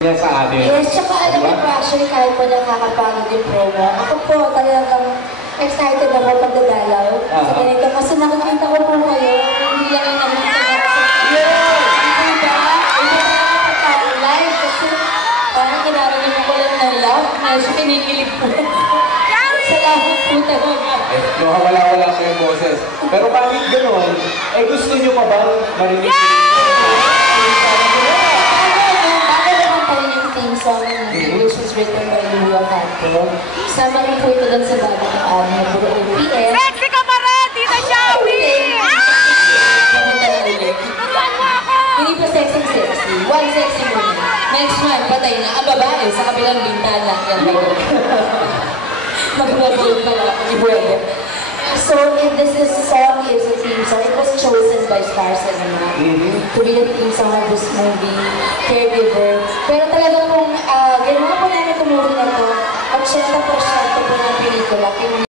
Sa atin. Yes, tsaka alam mo po, actually kahit po nakakapagod yung promo, ako po talagang excited ako pagdadalaw sa ganito. Kasi nakikita ko po kayo, hindi lang yung naman sa diba? Hindi pa nakapag-live kasi parang kinarinig ko lang ng love, medyo kinikilig po. Salamat po talaga. Wala ko yung boses. Pero kahit gano'n, gusto nyo pa bang marinig song which was written by Lua Canto. Sama rin po ito doon sa bago ng album na puro OPM. Sexy ka pa rin! Tita Shawi! Hindi pa sexy. One sexy moment. Next one, patay na. Ang babae sa kabilang bintana. Mag-graduate pa lang. Ibuwede. So, this song is a theme song. It was chosen by Star Cinema to be the theme song of this movie, Caregiver. Pero talaga pong ginawa po namin ito movie na to, at siya na po siya ito po ng pelikula.